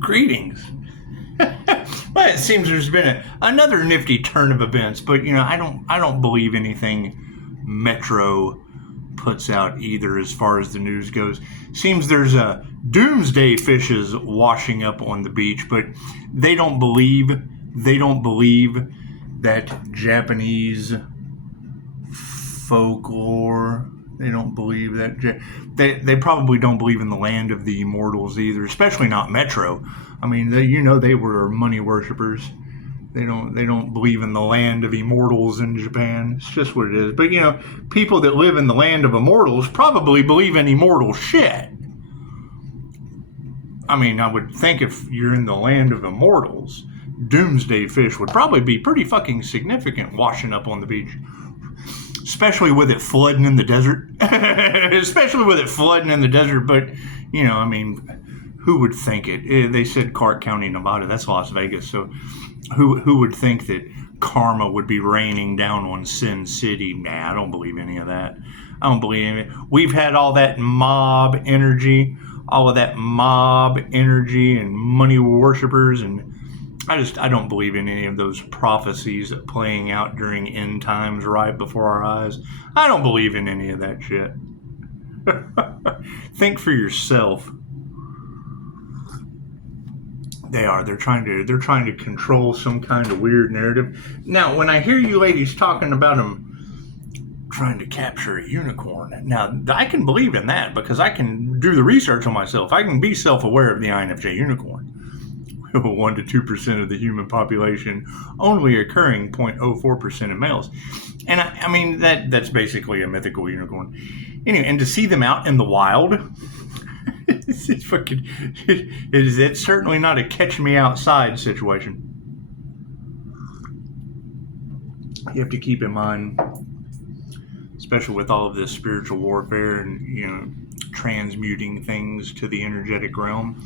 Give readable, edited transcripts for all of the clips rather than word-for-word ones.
Greetings. Well, it seems there's been another nifty turn of events, but I don't believe anything Metro puts out either as far as the news goes. Seems there's a doomsday fishes washing up on the beach, but they don't believe that Japanese folklore. They don't believe that. They probably don't believe in the land of the immortals either, especially not Metro. I mean, they were money worshippers. They don't believe in the land of immortals in Japan. It's just what it is. But people that live in the land of immortals probably believe in immortal shit. I mean, I would think if you're in the land of immortals, doomsday fish would probably be pretty fucking significant washing up on the beach. Especially with it flooding in the desert. But, I mean, who would think it? They said Clark County, Nevada. That's Las Vegas. So who would think that karma would be raining down on Sin City? Nah, I don't believe any of that. I don't believe any of it. We've had all that mob energy and money worshippers, and I don't believe in any of those prophecies playing out during end times right before our eyes. I don't believe in any of that shit. Think for yourself. They're trying to control some kind of weird narrative. Now, when I hear you ladies talking about them trying to capture a unicorn, now I can believe in that because I can do the research on myself. I can be self-aware of the INFJ unicorn. 1 to 2% of the human population, only occurring 0.04% in males. And I mean, that's basically a mythical unicorn. Anyway, and to see them out in the wild, it's certainly not a catch me outside situation. You have to keep in mind, especially with all of this spiritual warfare and, transmuting things to the energetic realm.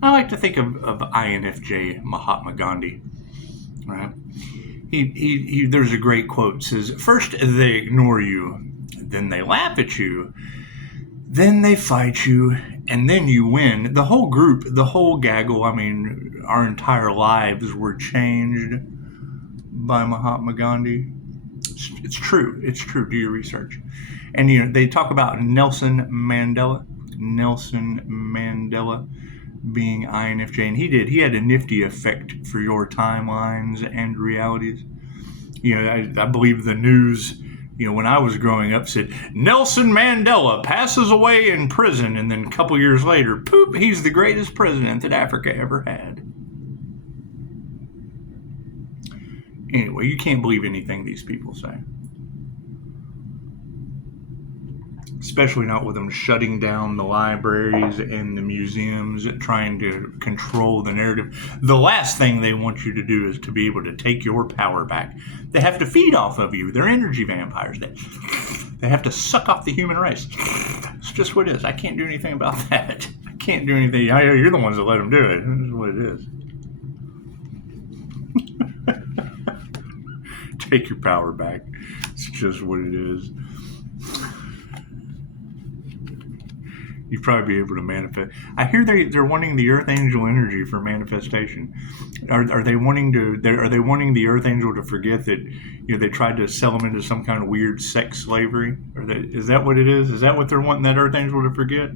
I like to think of INFJ Mahatma Gandhi, right? He there's a great quote. It says, first they ignore you, then they laugh at you, then they fight you, and then you win. The whole group, the whole gaggle, I mean, our entire lives were changed by Mahatma Gandhi. It's true. Do your research. And, they talk about Nelson Mandela being INFJ, and he had a nifty effect for your timelines and realities. I believe the news, when I was growing up, said Nelson Mandela passes away in prison, and then a couple years later, poop, he's the greatest president that Africa ever had. Anyway, you can't believe anything these people say. Especially not with them shutting down the libraries and the museums, trying to control the narrative. The last thing they want you to do is to be able to take your power back. They have to feed off of you. They're energy vampires. They have to suck off the human race. It's just what it is. I can't do anything about that. I can't do anything. You're the ones that let them do it. This is what it is. Take your power back. It's just what it is. You'd probably be able to manifest. I hear they're wanting the Earth Angel energy for manifestation. Are they wanting the Earth Angel to forget that they tried to sell them into some kind of weird sex slavery? Is that what it is? Is that what they're wanting that Earth Angel to forget?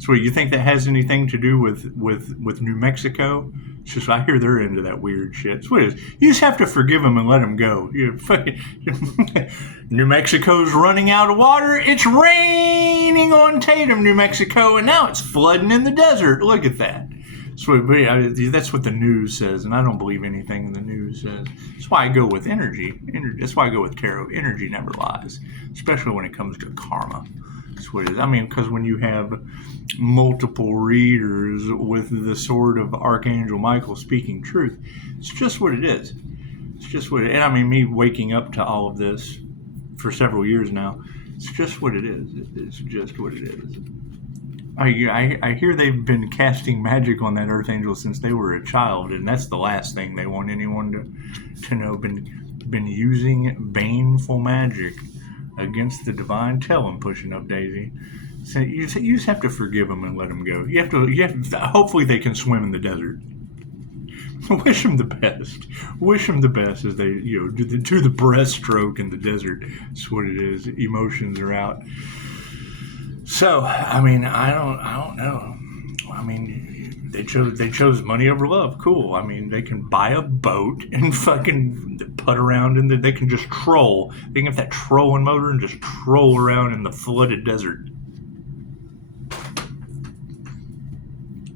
So you think that has anything to do with New Mexico? It's just I hear they're into that weird shit. It's what it is. You just have to forgive them and let them go. New Mexico's running out of water. It's raining on Tatum, New Mexico, and now it's flooding in the desert. Look at that. So that's what the news says, and I don't believe anything the news says. That's why I go with energy. That's why I go with tarot. Energy never lies, especially when it comes to karma. That's what it is. I mean, because when you have multiple readers with the sword of Archangel Michael speaking truth, it's just what it is. It's just what it is. And I mean, me waking up to all of this for several years now, it's just what it is. It's just what it is. I hear they've been casting magic on that Earth Angel since they were a child, and that's the last thing they want anyone to know. Been using baneful magic against the divine. Tell them, pushing up Daisy. So you just have to forgive them and let them go. You have to. Hopefully, they can swim in the desert. Wish them the best. Wish them the best as they, do the breaststroke in the desert. That's what it is. Emotions are out. So, I mean, I don't know. I mean, they chose money over love. Cool. I mean, they can buy a boat and fucking putt around they can just troll. They can have that trolling motor and just troll around in the flooded desert.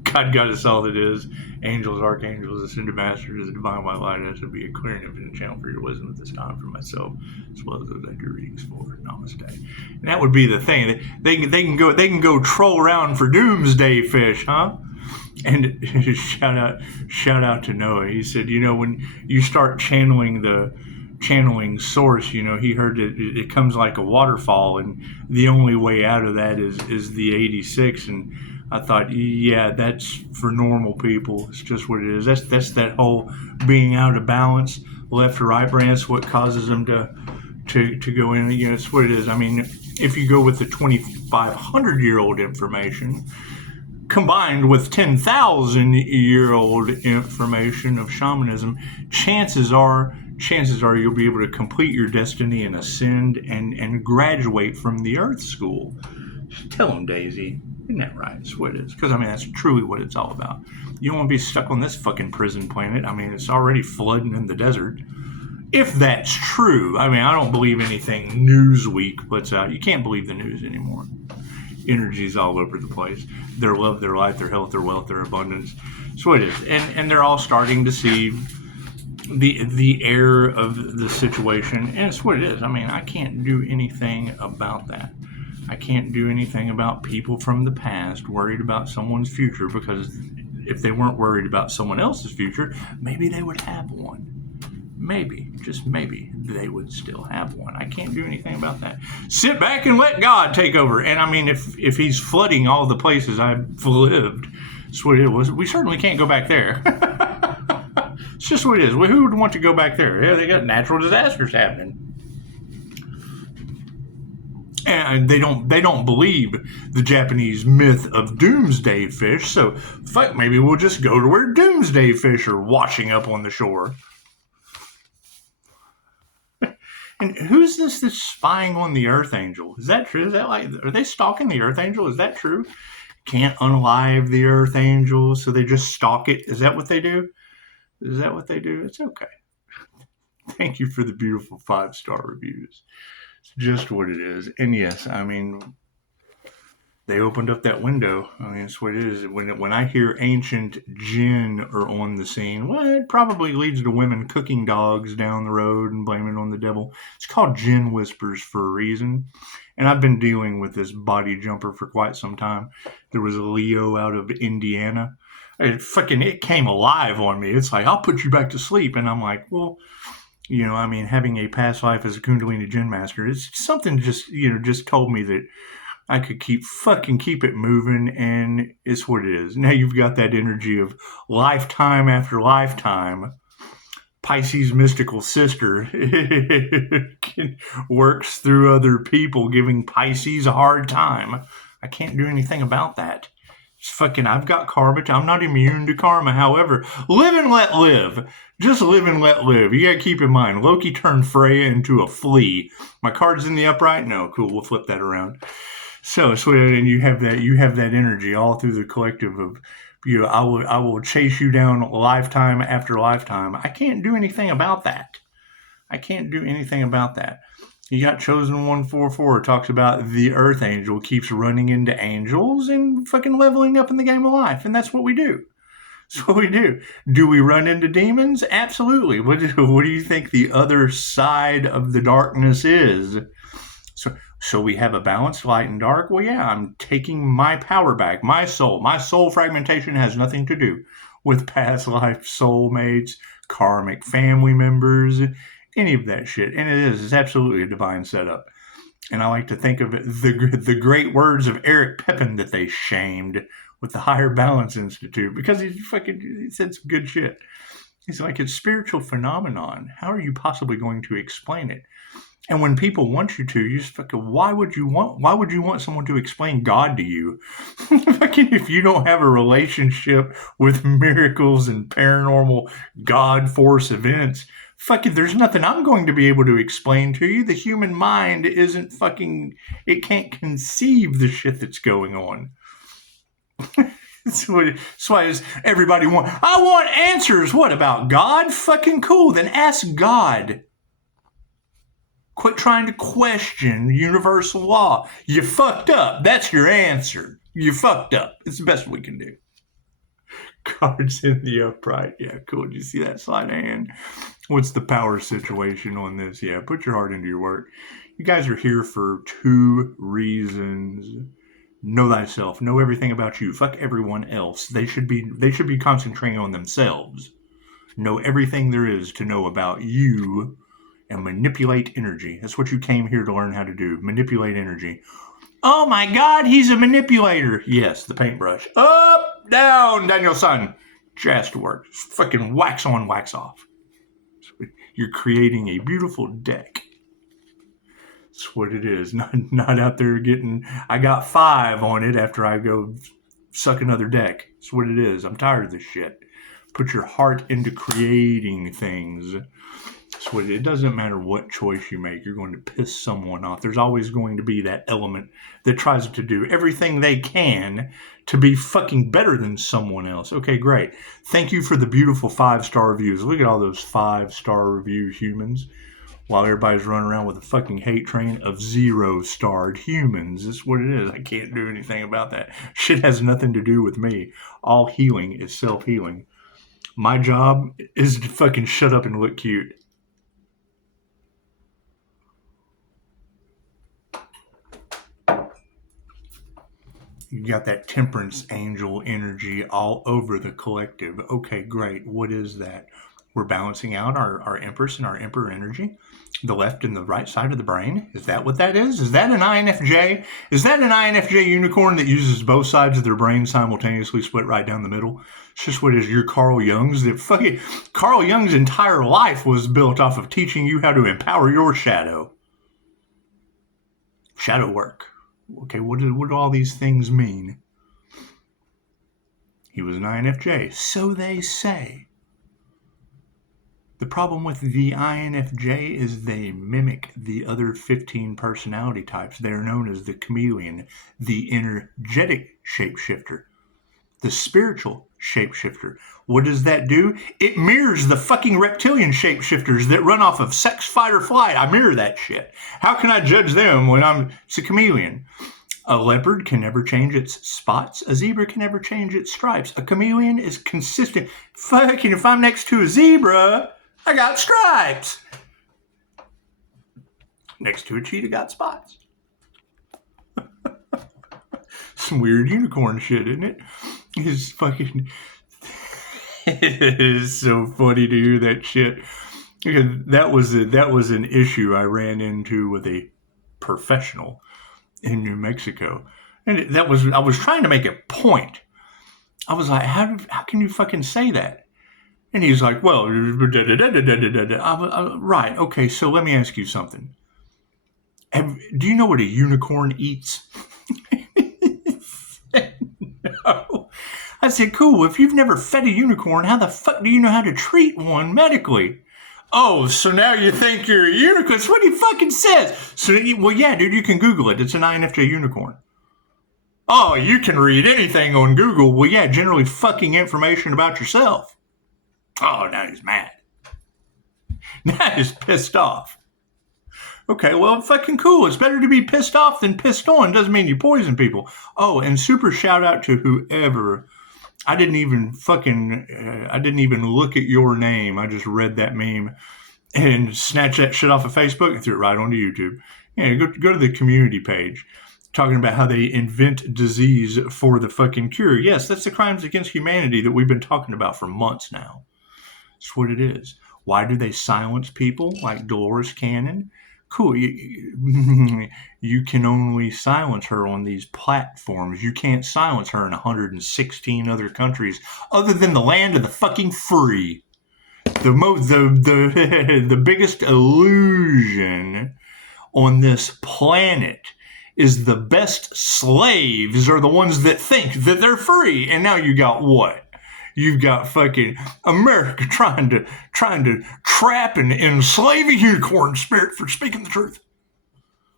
God got us all that is. Angels, archangels, ascended masters, the divine white light, that should be a clear and infinite channel for your wisdom at this time for myself, as well as those I do readings for. Namaste. And that would be the thing. They can go troll around for doomsday fish, huh? And shout out to Noah. He said, when you start channeling source, he heard it comes like a waterfall, and the only way out of that is the 86. And I thought, yeah, that's for normal people. It's just what it is. That's that whole being out of balance, left to right branch, what causes them to go in. It's what it is. I mean, if you go with the 2,500-year-old information combined with 10,000-year-old information of shamanism, chances are you'll be able to complete your destiny and ascend and graduate from the Earth School. Tell them, Daisy. Isn't that right? That's what it is. Because, I mean, that's truly what it's all about. You don't want to be stuck on this fucking prison planet. I mean, it's already flooding in the desert. If that's true. I mean, I don't believe anything Newsweek puts out. You can't believe the news anymore. Energy's all over the place. Their love, their life, their health, their wealth, their abundance. That's what it is. And they're all starting to see the air of the situation. And it's what it is. I mean, I can't do anything about that. I can't do anything about people from the past worried about someone's future, because if they weren't worried about someone else's future, maybe they would have one. Maybe, just maybe, they would still have one. I can't do anything about that. Sit back and let God take over. And I mean, if he's flooding all the places I've lived, that's what it was. We certainly can't go back there. It's just what it is. Well, who would want to go back there? Yeah, they got natural disasters happening. And they don't believe the Japanese myth of doomsday fish, so fuck, maybe we'll just go to where doomsday fish are washing up on the shore. And who's this that's spying on the Earth Angel? Is that true? Is that are they stalking the Earth Angel? Is that true? Can't unalive the Earth Angel, so they just stalk it. Is that what they do? Is that what they do? It's okay. Thank you for the beautiful 5-star reviews. It's just what it is. And yes, I mean, they opened up that window. I mean, it's what it is. When I hear ancient jinn are on the scene, well, it probably leads to women cooking dogs down the road and blaming it on the devil. It's called jinn whispers for a reason. And I've been dealing with this body jumper for quite some time. There was a Leo out of Indiana. It came alive on me. It's like, I'll put you back to sleep. And I'm like, well, I mean, having a past life as a Kundalini Jinn Master, it's something just told me that I could keep it moving, and it's what it is. Now you've got that energy of lifetime after lifetime. Pisces mystical sister works through other people, giving Pisces a hard time. I can't do anything about that. I've got karma. I'm not immune to karma. However, live and let live. Just live and let live. You got to keep in mind, Loki turned Freya into a flea. My card's in the upright? No, cool. We'll flip that around. So, and you have that energy all through the collective of, I will chase you down lifetime after lifetime. I can't do anything about that. You got Chosen 144, talks about the Earth Angel keeps running into angels and fucking leveling up in the game of life. And that's what we do. That's what we do. Do we run into demons? Absolutely. What do you think the other side of the darkness is? So we have a balanced light and dark. Well, yeah, I'm taking my power back. My soul fragmentation has nothing to do with past life soulmates, karmic family members, any of that shit. And it's absolutely a divine setup. And I like to think of it, the great words of Eric Pepin that they shamed with the Higher Balance Institute, because he said some good shit. He's like, it's spiritual phenomenon. How are you possibly going to explain it? And when people want you to, you just fucking, why would you want someone to explain God to you? Fucking, if you don't have a relationship with miracles and paranormal God force events, fucking, there's nothing I'm going to be able to explain to you. The human mind isn't fucking, it can't conceive the shit that's going on. That's why is everybody I want answers. What about God? Fucking cool. Then ask God. Quit trying to question universal law. You fucked up. That's your answer. You fucked up. It's the best we can do. Cards in the upright. Yeah, cool. Did you see that sleight of hand? What's the power situation on this? Yeah, put your heart into your work. You guys are here for 2 reasons. Know thyself. Know everything about you. Fuck everyone else. They should be concentrating on themselves. Know everything there is to know about you. And manipulate energy. That's what you came here to learn how to do. Manipulate energy. Oh my God, he's a manipulator. Yes, the paintbrush. Up, down, Daniel-san. Just work. Fucking wax on, wax off. You're creating a beautiful deck. That's what it is. Not out there getting, I got 5 on it after I go suck another deck. That's what it is. I'm tired of this shit. Put your heart into creating things. So it doesn't matter what choice you make, you're going to piss someone off. There's always going to be that element that tries to do everything they can to be fucking better than someone else. Okay, great. Thank you for the beautiful 5-star reviews. Look at all those 5-star review humans while everybody's running around with a fucking hate train of 0-starred humans. That's what it is. I can't do anything about that. Shit has nothing to do with me. All healing is self-healing. My job is to fucking shut up and look cute. You got that temperance angel energy all over the collective. Okay, great. What is that? We're balancing out our Empress and our Emperor energy. The left and the right side of the brain. Is that what that is? Is that an INFJ? Is that an INFJ unicorn that uses both sides of their brain simultaneously, split right down the middle? It's just what is your Carl Jung's. Carl Jung's entire life was built off of teaching you how to empower your shadow. Shadow work. Okay, what do all these things mean? He was an INFJ. So they say. The problem with the INFJ is they mimic the other 15 personality types. They are known as the chameleon, the energetic shapeshifter, the spiritual shapeshifter. What does that do? It mirrors the fucking reptilian shapeshifters that run off of sex, fight, or flight. I mirror that shit. How can I judge them when it's a chameleon? A leopard can never change its spots. A zebra can never change its stripes. A chameleon is consistent. Fucking, if I'm next to a zebra, I got stripes. Next to a cheetah, got spots. Some weird unicorn shit, isn't it? It's fucking... It is so funny to hear that shit. That was an issue I ran into with a professional in New Mexico. And I was trying to make a point. I was like, how can you fucking say that? And he's like, well, right, okay, so let me ask you something. Do you know what a unicorn eats? No. I said, cool, if you've never fed a unicorn, how the fuck do you know how to treat one medically? Oh, so now you think you're a unicorn? That's what he fucking says. So, well, yeah, dude, you can Google it. It's an INFJ unicorn. Oh, you can read anything on Google. Well, yeah, generally fucking information about yourself. Oh, now he's mad. Now he's pissed off. Okay, well, fucking cool. It's better to be pissed off than pissed on. Doesn't mean you poison people. Oh, and super shout out to whoever. I didn't even look at your name. I just read that meme and snatched that shit off of Facebook and threw it right onto YouTube. Yeah, go to the community page talking about how they invent disease for the fucking cure. Yes, that's the crimes against humanity that we've been talking about for months now. That's what it is. Why do they silence people like Dolores Cannon? Cool. You can only silence her on these platforms. You can't silence her in 116 other countries other than the land of the fucking free. The biggest illusion on this planet is the best slaves are the ones that think that they're free. And now you got what? You've got fucking America trying to trap and enslave a unicorn spirit for speaking the truth.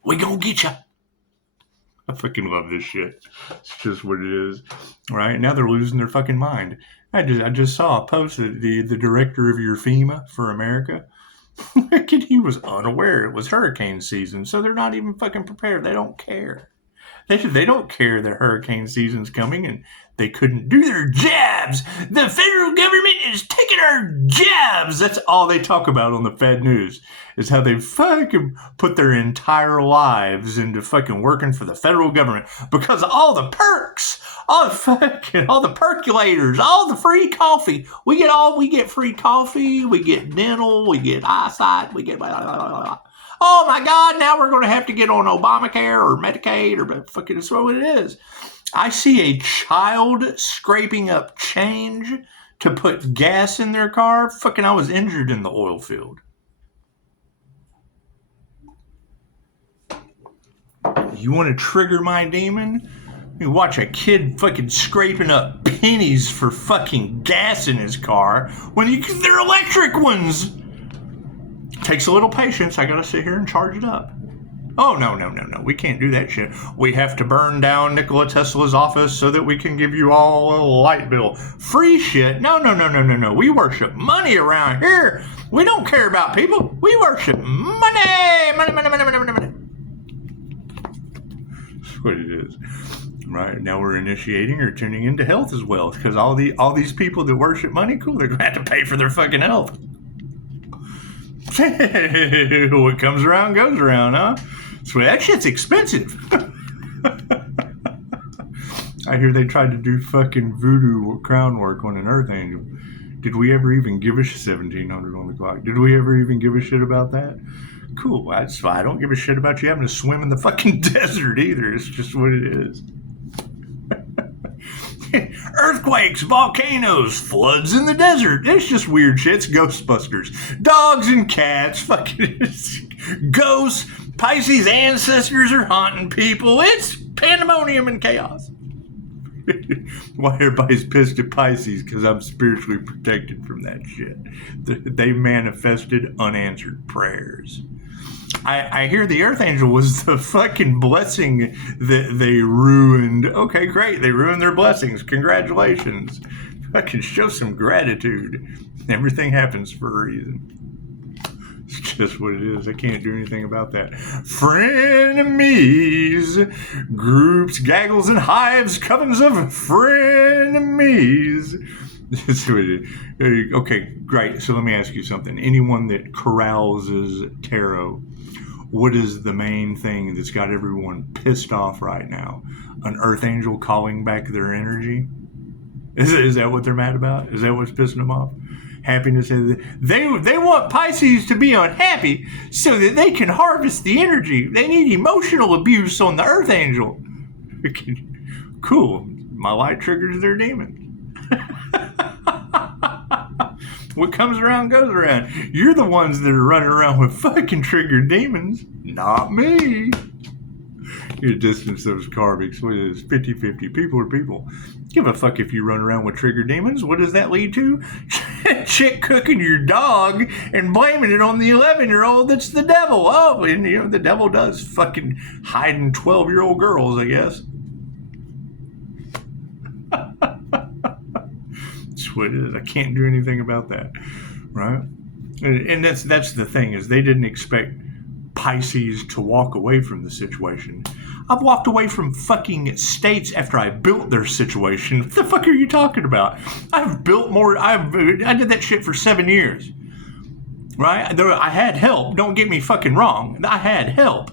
We gonna get you. I fucking love this shit. It's just what it is, right? Now they're losing their fucking mind. I just saw a post that the director of your FEMA for America, he was unaware it was hurricane season, so they're not even fucking prepared. They don't care. They don't care that hurricane season's coming and they couldn't do their jabs. The federal government is taking our jabs. That's all they talk about on the Fed News, is how they fucking put their entire lives into fucking working for the federal government because of all the perks, all the percolators, all the free coffee. We get free coffee, we get dental, we get eyesight, we get blah, blah, blah, blah. Oh my God, now we're going to have to get on Obamacare or Medicaid or fucking, that's what it is. I see a child scraping up change to put gas in their car. Fucking, I was injured in the oil field. You want to trigger my demon? You watch a kid fucking scraping up pennies for fucking gas in his car when they're electric ones. Takes a little patience. I gotta sit here and charge it up. Oh, no. We can't do that shit. We have to burn down Nikola Tesla's office so that we can give you all a light bill. Free shit? No. We worship money around here. We don't care about people. We worship money. Money. That's what it is. Right, now we're initiating or tuning into health as well, because all these people that worship money, cool, they're going to have to pay for their fucking health. What comes around goes around, huh? So that shit's expensive. I hear they tried to do fucking voodoo crown work on an earth angel. Did we ever even give a 1700 on the clock? Did we ever even give a shit about that? Cool, that's fine. I don't give a shit about you having to swim in the fucking desert either. It's just what it is. Earthquakes, volcanoes, floods in the desert. It's just weird shit. It's Ghostbusters. Dogs and cats, fucking ghosts. Pisces ancestors are haunting people. It's pandemonium and chaos. Why everybody's pissed at Pisces? Because I'm spiritually protected from that shit. They manifested unanswered prayers. I hear the Earth Angel was the fucking blessing that they ruined. Okay, great. They ruined their blessings. Congratulations. Fucking show some gratitude. Everything happens for a reason. It's just what it is. I can't do anything about that. Frenemies. Groups, gaggles, and hives. Covens of frenemies. That's what it is. Okay, great. So let me ask you something. Anyone that carouses tarot, what is the main thing that's got everyone pissed off right now? An earth angel calling back their energy? Is that what they're mad about? Is that what's pissing them off? Happiness. They want Pisces to be unhappy so that they can harvest the energy. They need emotional abuse on the earth angel. Cool. My light triggers their demon. What comes around goes around. You're the ones that are running around with fucking triggered demons, not me. You distance those karmics. What is 50-50? People are people. Give a fuck if you run around with triggered demons. What does that lead to? Chick cooking your dog and blaming it on the 11-year-old that's the devil. Oh, and you know, the devil does fucking hide in 12-year-old girls, I guess. What it is. I can't do anything about that, right? And that's the thing, is they didn't expect Pisces to walk away from the situation. I've walked away from fucking states after I built their situation. What the fuck are you talking about? I've built more. I did that shit for 7 years, right? I had help. Don't get me fucking wrong. I had help.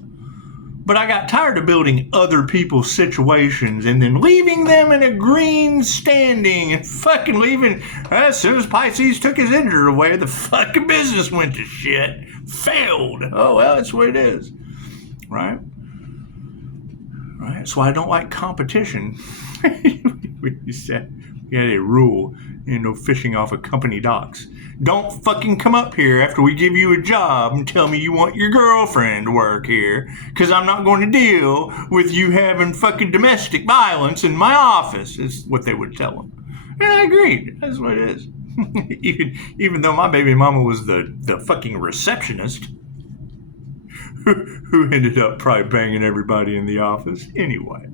But I got tired of building other people's situations and then leaving them in a green standing and fucking leaving. As soon as Pisces took his injury away, the fucking business went to shit. Failed. Oh, well, that's what it is. Right? Right? That's why I don't like competition. We He had a rule, no fishing off of company docks. Don't fucking come up here after we give you a job and tell me you want your girlfriend to work here, because I'm not going to deal with you having fucking domestic violence in my office, is what they would tell him. And I agreed. That's what it is. even though my baby mama was the fucking receptionist who ended up probably banging everybody in the office. Anyway,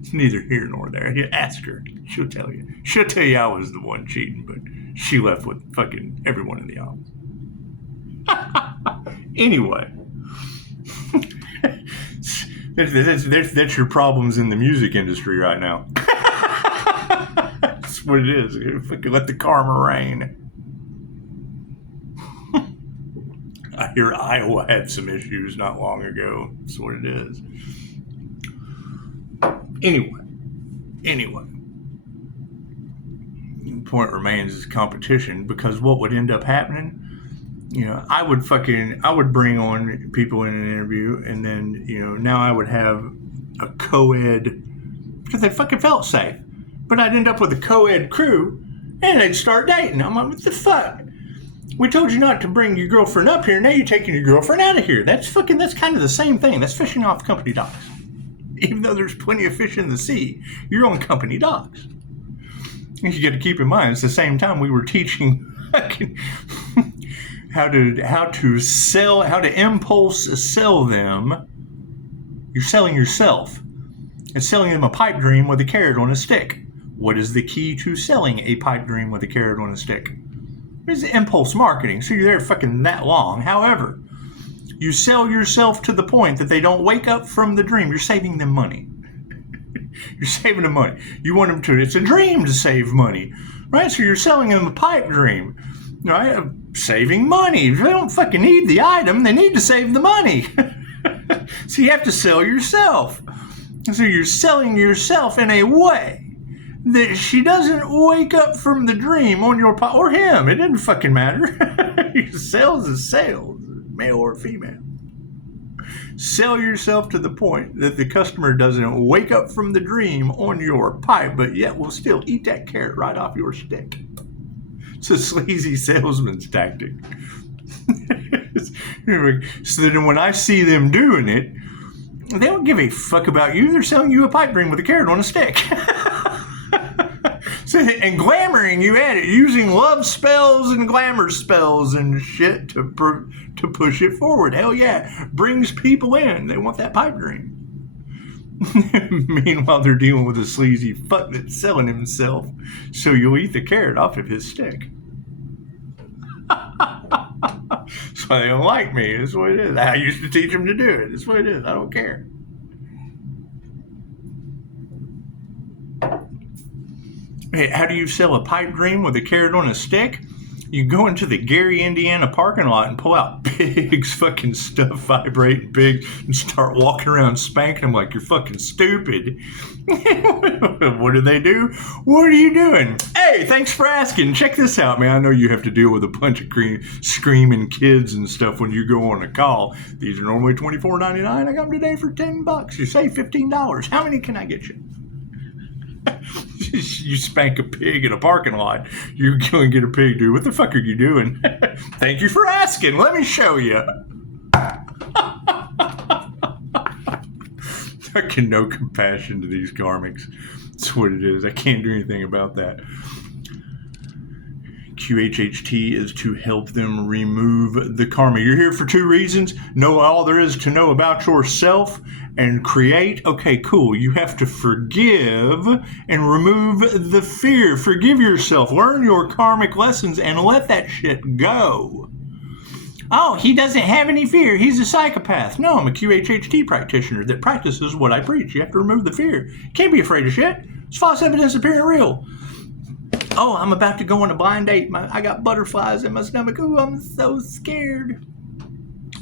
it's neither here nor there. You ask her. She'll tell you. She'll tell you I was the one cheating, but she left with fucking everyone in the office. Anyway. That's your problems in the music industry right now. That's what it is. Fucking let the karma rain. I hear Iowa had some issues not long ago. That's what it is. Anyway. The point remains is competition, because what would end up happening, I would bring on people in an interview, and then, now I would have a co-ed, because they fucking felt safe. But I'd end up with a co-ed crew, and they'd start dating. I'm like, what the fuck? We told you not to bring your girlfriend up here, now you're taking your girlfriend out of here. That's kind of the same thing. That's fishing off company docks. Even though there's plenty of fish in the sea, you're on company docks. And you got to keep in mind, it's the same time we were teaching how to impulse sell them. You're selling yourself. It's selling them a pipe dream with a carrot on a stick. What is the key to selling a pipe dream with a carrot on a stick? It's impulse marketing, so you're there fucking that long. However, you sell yourself to the point that they don't wake up from the dream. You're saving them money. You're saving them money. You want them to, it's a dream to save money, right? So you're selling them a pipe dream, right? Saving money. They don't fucking need the item. They need to save the money. So you have to sell yourself. So you're selling yourself in a way that she doesn't wake up from the dream on your pipe, or him. It doesn't fucking matter. Sales is sales, male or female. Sell yourself to the point that the customer doesn't wake up from the dream on your pipe, but yet will still eat that carrot right off your stick. It's a sleazy salesman's tactic. So then when I see them doing it, they don't give a fuck about you. They're selling you a pipe dream with a carrot on a stick. And glamoring you at it, using love spells and glamour spells and shit to push it forward. Hell yeah, brings people in. They want that pipe dream. Meanwhile, they're dealing with a sleazy fuck that's selling himself, so you'll eat the carrot off of his stick. That's why they don't like me. That's what it is. I used to teach them to do it. That's what it is. I don't care. Hey, how do you sell a pipe dream with a carrot on a stick? You go into the Gary, Indiana parking lot and pull out pigs, fucking stuff vibrating pigs, and start walking around spanking them like you're fucking stupid. What do they do? What are you doing? Hey, thanks for asking. Check this out, man. I know you have to deal with a bunch of screaming kids and stuff when you go on a call. These are normally $24.99. I got them today for $10. You save $15. How many can I get you? You spank a pig in a parking lot. You go and get a pig, dude. What the fuck are you doing? Thank you for asking. Let me show you. Fucking no compassion to these karmics. That's what it is. I can't do anything about that. QHHT is to help them remove the karma. You're here for two reasons. Know all there is to know about yourself and create. Okay, cool. You have to forgive and remove the fear. Forgive yourself. Learn your karmic lessons and let that shit go. Oh, he doesn't have any fear. He's a psychopath. No, I'm a QHHT practitioner that practices what I preach. You have to remove the fear. Can't be afraid of shit. It's false evidence appearing real. Oh, I'm about to go on a blind date. I got butterflies in my stomach. Ooh, I'm so scared.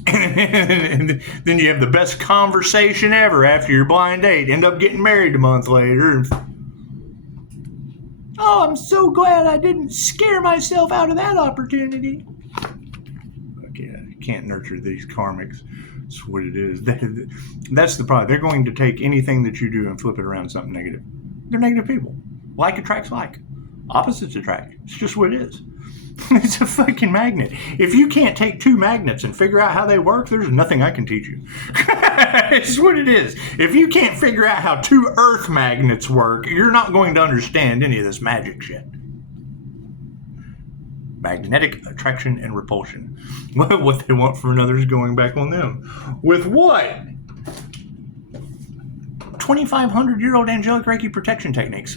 And then you have the best conversation ever after your blind date. End up getting married a month later. Oh, I'm so glad I didn't scare myself out of that opportunity. Okay, I can't nurture these karmics. That's what it is. That's the problem. They're going to take anything that you do and flip it around something negative. They're negative people. Like attracts like. Opposites attract. It's just what it is. It's a fucking magnet. If you can't take two magnets and figure out how they work, there's nothing I can teach you. It's what it is. If you can't figure out how two earth magnets work, you're not going to understand any of this magic shit. Magnetic attraction and repulsion. What they want from another is going back on them. With what? 2,500-year-old angelic Reiki protection techniques.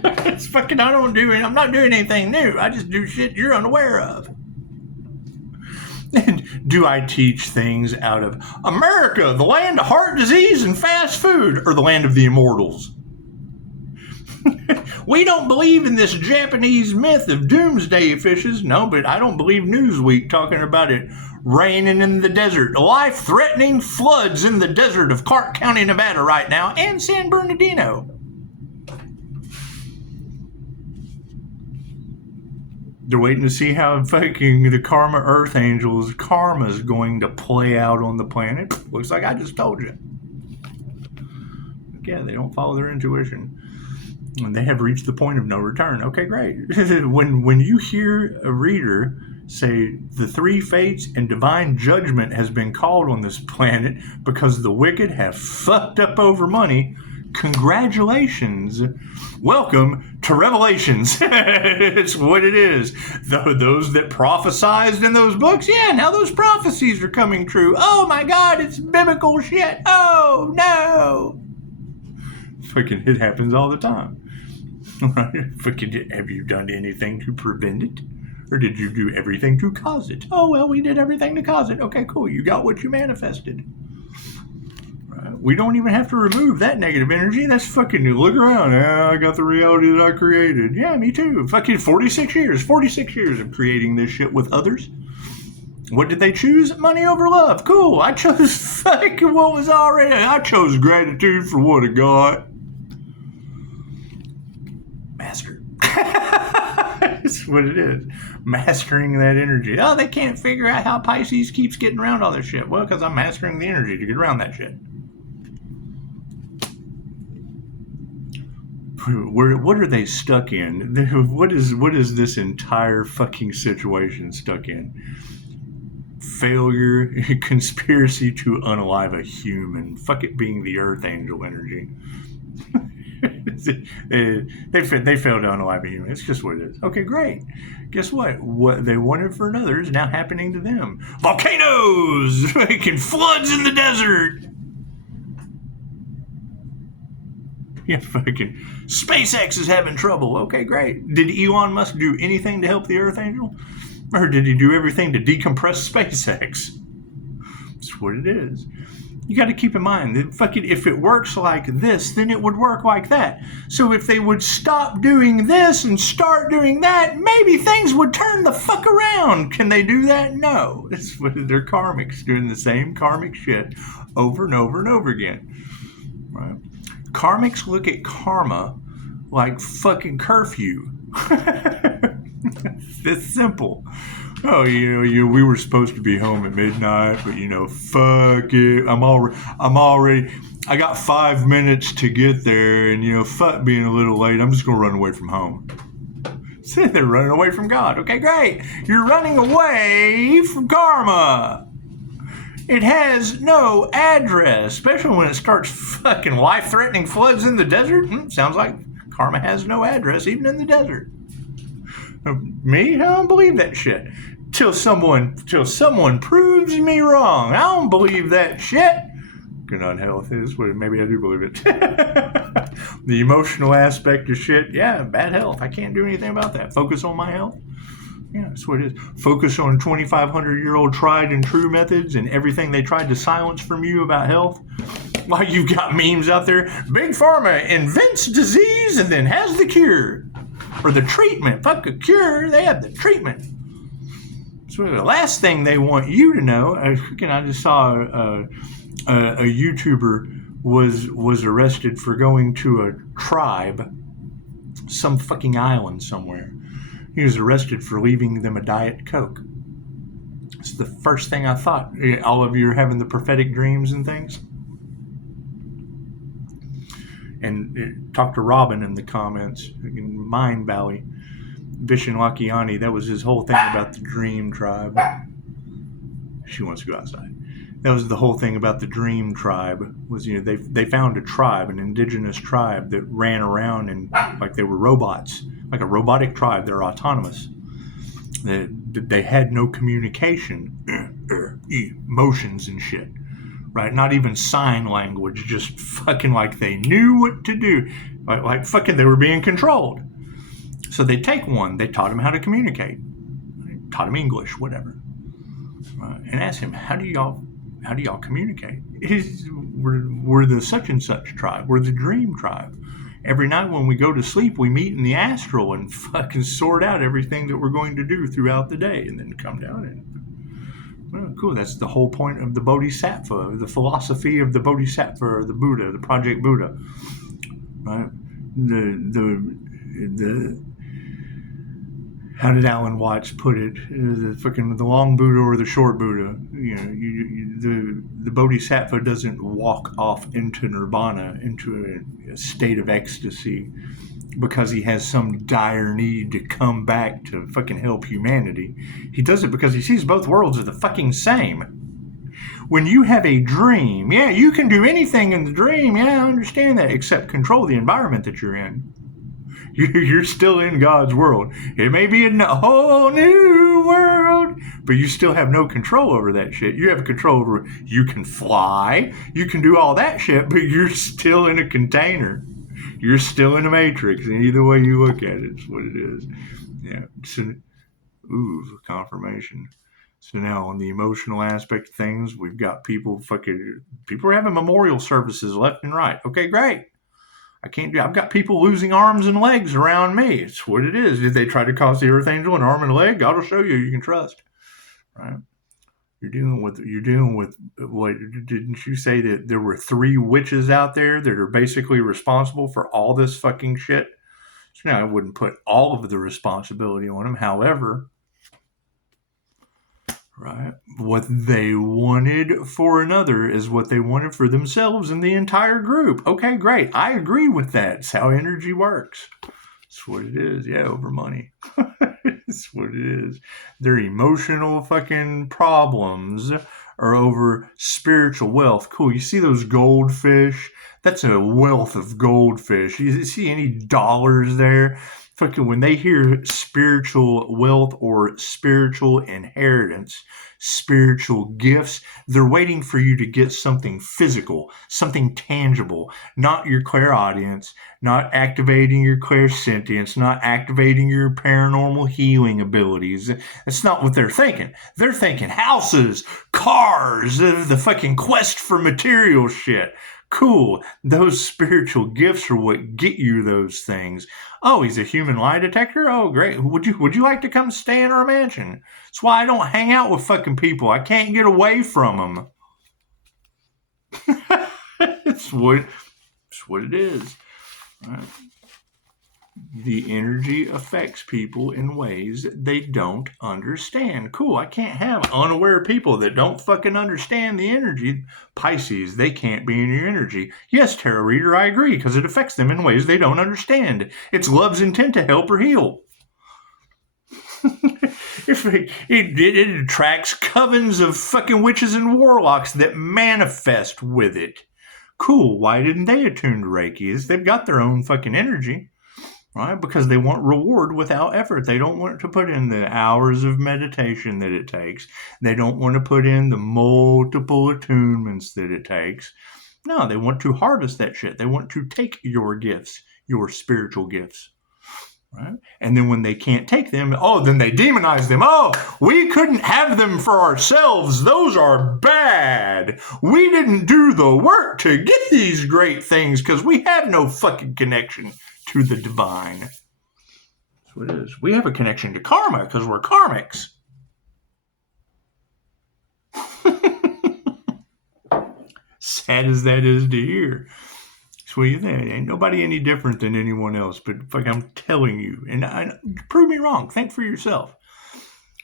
It's fucking, I'm not doing anything new. I just do shit you're unaware of. And do I teach things out of America, the land of heart disease and fast food, or the land of the immortals? We don't believe in this Japanese myth of doomsday fishes. No, but I don't believe Newsweek talking about it raining in the desert. Life-threatening floods in the desert of Clark County, Nevada right now, and San Bernardino. They're waiting to see how fucking the karma earth angels' karma is going to play out on the planet. Looks like I just told you. Yeah, they don't follow their intuition. And they have reached the point of no return. Okay, great. When you hear a reader say the three fates and divine judgment has been called on this planet because the wicked have fucked up over money, congratulations. Welcome to Revelations. It's what it is. Those that prophesized in those books, yeah, now those prophecies are coming true. Oh my God, it's biblical shit. Oh no. Fucking, it happens all the time. Right? Fucking, have you done anything to prevent it? Or did you do everything to cause it? Oh, well, we did everything to cause it. Okay, cool. You got what you manifested. Right? We don't even have to remove that negative energy. That's fucking, look around. Yeah, I got the reality that I created. Yeah, me too. Fucking 46 years of creating this shit with others. What did they choose? Money over love. Cool. I chose fucking what was already. I chose gratitude for what I got. Master. That's what it is. Mastering that energy. Oh, they can't figure out how Pisces keeps getting around all this shit. Well, because I'm mastering the energy to get around that shit. What are they stuck in? What is this entire fucking situation stuck in? Failure, conspiracy to unalive a human. Fuck it being the earth angel energy. They failed to unalive a human. It's just what it is. Okay, great. Guess what? What they wanted for another is now happening to them. Volcanoes! Making floods in the desert! Yeah, fucking SpaceX is having trouble. Okay, great. Did Elon Musk do anything to help the Earth Angel? Or did he do everything to decompress SpaceX? That's what it is. You got to keep in mind that fucking if it works like this, then it would work like that. So if they would stop doing this and start doing that, maybe things would turn the fuck around. Can they do that? No. It's what they're karmics doing the same karmic shit over and over and over again. Right? Karmics look at karma like fucking curfew. It's simple. Oh, we were supposed to be home at midnight, but fuck it. I got 5 minutes to get there, and fuck being a little late. I'm just gonna run away from home. So they're running away from God. Okay, great. You're running away from karma. It has no address, especially when it starts fucking life-threatening floods in the desert. Sounds like karma has no address, even in the desert. Me? I don't believe that shit. Till someone proves me wrong. I don't believe that shit. Good on health is. Maybe I do believe it. The emotional aspect of shit. Yeah, bad health. I can't do anything about that. Focus on my health. Yeah, that's what it is. Focus on 2,500-year-old tried and true methods and everything they tried to silence from you about health. While you've got memes out there. Big Pharma invents disease and then has the cure. Or the treatment. Fuck a cure. They have the treatment. So the last thing they want you to know, I just saw a YouTuber was arrested for going to a tribe, some fucking island somewhere. He was arrested for leaving them a Diet Coke. It's the first thing I thought. All of you are having the prophetic dreams and things. And talk to Robin in the comments. Mind Valley. Vishen Lakiani, that was his whole thing about the Dream Tribe. She wants to go outside. That was the whole thing about the Dream Tribe, was, they found a tribe, an indigenous tribe that ran around and like they were robots, like a robotic tribe. They're autonomous. They had no communication, emotions and shit, right? Not even sign language, just fucking like they knew what to do. Like fucking they were being controlled. So they take one, they taught him how to communicate. They taught him English, whatever. And asked him, how do y'all communicate? We're the such and such tribe. We're the Dream Tribe. Every night when we go to sleep, we meet in the astral and fucking sort out everything that we're going to do throughout the day, and then come down and cool. That's the whole point of the Bodhisattva, the philosophy of the Bodhisattva, or the Buddha, the Project Buddha. Right? The how did Alan Watts put it? The long Buddha or the short Buddha? The Bodhisattva doesn't walk off into nirvana, into a state of ecstasy, because he has some dire need to come back to fucking help humanity. He does it because he sees both worlds are the fucking same. When you have a dream, yeah, you can do anything in the dream. Yeah, I understand that, except control the environment that you're in. You're still in God's world. It may be a whole new world, but you still have no control over that shit. You have control over, you can fly, you can do all that shit, but you're still in a container. You're still in a matrix, and either way you look at it, it's what it is. Yeah. So, confirmation. So now on the emotional aspect of things, we've got people are having memorial services left and right. Okay, great. I've got people losing arms and legs around me. It's what it is. Did they try to cost the Earth Angel an arm and a leg? God will show you. You can trust. Right? You're dealing with what, didn't you say that there were 3 witches out there that are basically responsible for all this fucking shit? So now I wouldn't put all of the responsibility on them. However, right, what they wanted for another is what they wanted for themselves and the entire group. Okay, great. I agree with that. It's how energy works. That's what it is. Yeah, over money. That's what it is. Their emotional fucking problems are over spiritual wealth. Cool. You see those goldfish? That's a wealth of goldfish. You see any dollars there? Fucking when they hear spiritual wealth or spiritual inheritance, spiritual gifts, they're waiting for you to get something physical, something tangible, not your clairaudience, not activating your clairsentience, not activating your paranormal healing abilities. That's not what they're thinking. They're thinking houses, cars, the fucking quest for material shit. Cool. Those spiritual gifts are what get you those things. Oh, he's a human lie detector? Oh, great. Would you like to come stay in our mansion? That's why I don't hang out with fucking people. I can't get away from them. It's what it is. Right? The energy affects people in ways they don't understand. Cool, I can't have unaware people that don't fucking understand the energy. Pisces, they can't be in your energy. Yes, tarot reader, I agree, because it affects them in ways they don't understand. It's love's intent to help or heal. It attracts covens of fucking witches and warlocks that manifest with it. Cool, why didn't they attune to Reiki? They've got their own fucking energy. Right? Because they want reward without effort. They don't want to put in the hours of meditation that it takes. They don't want to put in the multiple attunements that it takes. No, they want to harvest that shit. They want to take your gifts, your spiritual gifts. Right? And then when they can't take them, then they demonize them. Oh, we couldn't have them for ourselves. Those are bad. We didn't do the work to get these great things because we have no fucking connection to the divine. That's what it is. We have a connection to karma because we're karmics. Sad as that is to hear. So what you think? Ain't nobody any different than anyone else, but fuck, I'm telling you, and prove me wrong. Think for yourself.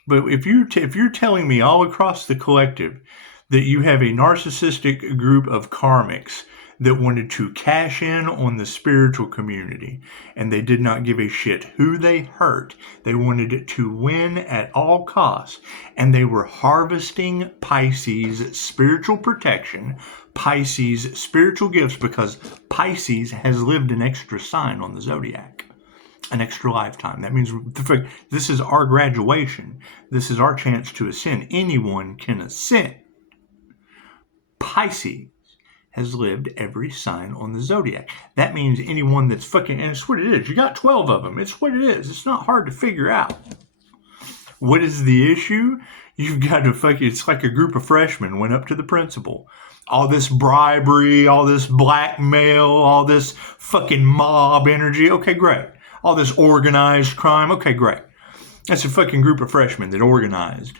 But if you're telling me all across the collective that you have a narcissistic group of karmics that wanted to cash in on the spiritual community, and they did not give a shit who they hurt. They wanted it to win at all costs, and they were harvesting Pisces spiritual protection, Pisces spiritual gifts, because Pisces has lived an extra sign on the zodiac, an extra lifetime. That means this is our graduation. This is our chance to ascend. Anyone can ascend. Pisces has lived every sign on the zodiac. That means anyone that's fucking, and it's what it is. You got 12 of them. It's what it is. It's not hard to figure out. What is the issue? You've got to fucking, it's like a group of freshmen went up to the principal. All this bribery, all this blackmail, all this fucking mob energy. Okay, great. All this organized crime. Okay, great. That's a fucking group of freshmen that organized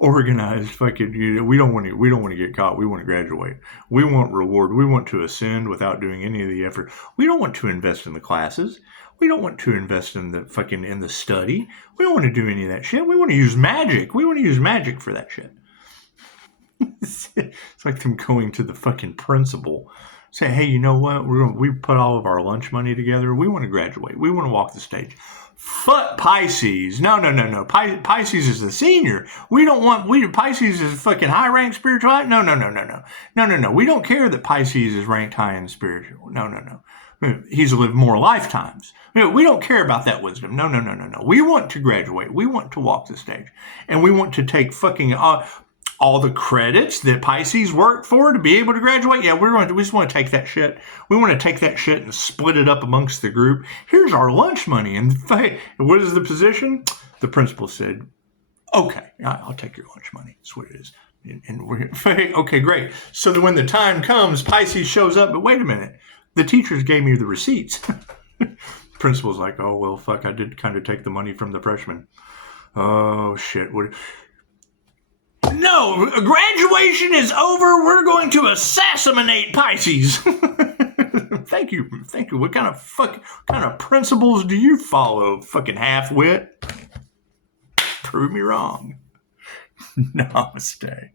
fucking, we don't want to get caught. We want to graduate. We want reward. We want to ascend without doing any of the effort. We don't want to invest in the classes. We don't want to invest in the fucking, in the study. We don't want to do any of that shit. We want to use magic. We want to use magic for that shit. It's like them going to the fucking principal. Say, hey, you know what? We put all of our lunch money together. We want to graduate. We want to walk the stage. Fuck Pisces. No. Pisces is the senior. Pisces is fucking high rank spiritual. No. We don't care that Pisces is ranked high in spiritual. No. He's lived more lifetimes. We don't care about that wisdom. No. We want to graduate. We want to walk the stage. And we want to take fucking all the credits that Pisces worked for to be able to graduate. Yeah, we just want to take that shit. We want to take that shit and split it up amongst the group. Here's our lunch money. And what is the position? The principal said, okay, I'll take your lunch money. That's what it is. And we're, okay, great. So that when the time comes, Pisces shows up, but wait a minute. The teachers gave me the receipts. Principal's like, oh, well, fuck, I did kind of take the money from the freshmen. Oh, shit. No, graduation is over. We're going to assassinate Pisces. Thank you. What kind of principles do you follow, fucking half-wit? Prove me wrong. Namaste.